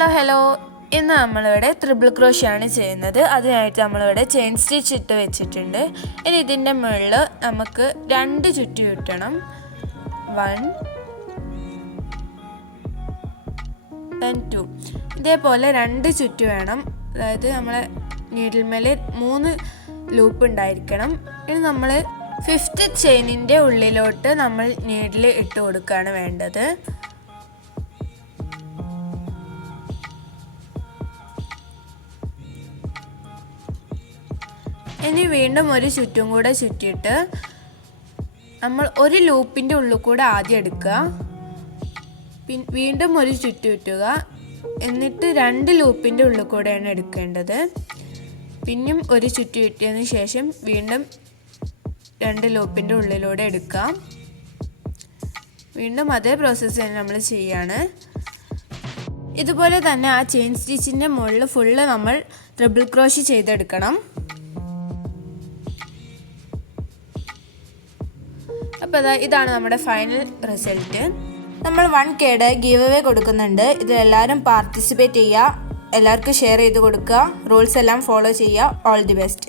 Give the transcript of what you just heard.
Hello ഇന്ന് നമ്മളിവിടെ triple crochet ആണ് ചെയ്യുന്നത്. അതിനായിട്ട് നമ്മളിവിടെ ചെയിൻ സ്റ്റിച്ച് ഇട്ട് വെച്ചിട്ടുണ്ട്. ഇനി ഇതിൻ്റെ മുകളിൽ നമുക്ക് 2 ചുറ്റി ചുറ്റണം. 1 and 2 ഇതേപോലെ 2 ചുറ്റി വേണം. അതായത് നമ്മളെ നീഡിൽ മേലെ 3 ലൂപ്പ് ഉണ്ടായിരിക്കണം. ഇനി നമ്മൾ 5th ചെയിനിൻ്റെ ഉള്ളിലോട്ട് നമ്മൾ നീഡിൽ ഇട്ട് കൊടുക്കുകയാണ് വേണ്ടത്. ഇനി വീണ്ടും ഒരു ചുറ്റും കൂടെ ചുറ്റിയിട്ട് നമ്മൾ ഒരു ലൂപ്പിൻ്റെ ഉള്ളിൽ കൂടെ ആദ്യം എടുക്കുക, വീണ്ടും ഒരു ചുറ്റു ചുറ്റുക, എന്നിട്ട് 2 ലൂപ്പിൻ്റെ ഉള്ളിൽ കൂടെയാണ് എടുക്കേണ്ടത്. പിന്നെയും ഒരു ചുറ്റു ചുറ്റിയതിന് ശേഷം വീണ്ടും 2 ലൂപ്പിൻ്റെ ഉള്ളിലൂടെ എടുക്കാം. വീണ്ടും അതേ പ്രോസസ്സ് തന്നെ നമ്മൾ ചെയ്യാണ്. ഇതുപോലെ തന്നെ ആ ചെയിൻ സ്റ്റിച്ചിൻ്റെ മുകളിൽ ഫുള്ള് നമ്മൾ ട്രിപ്പിൾ ക്രോഷ്യ ചെയ്തെടുക്കണം. അപ്പോൾ ഇതാണ് നമ്മുടെ ഫൈനൽ റിസൾട്ട്. നമ്മൾ 1K ഗീവ് അവേ കൊടുക്കുന്നുണ്ട്. ഇതിലെല്ലാവരും പാർട്ടിസിപ്പേറ്റ് ചെയ്യുക, എല്ലാവർക്കും ഷെയർ ചെയ്ത് കൊടുക്കുക, റൂൾസ് എല്ലാം ഫോളോ ചെയ്യുക. All the best.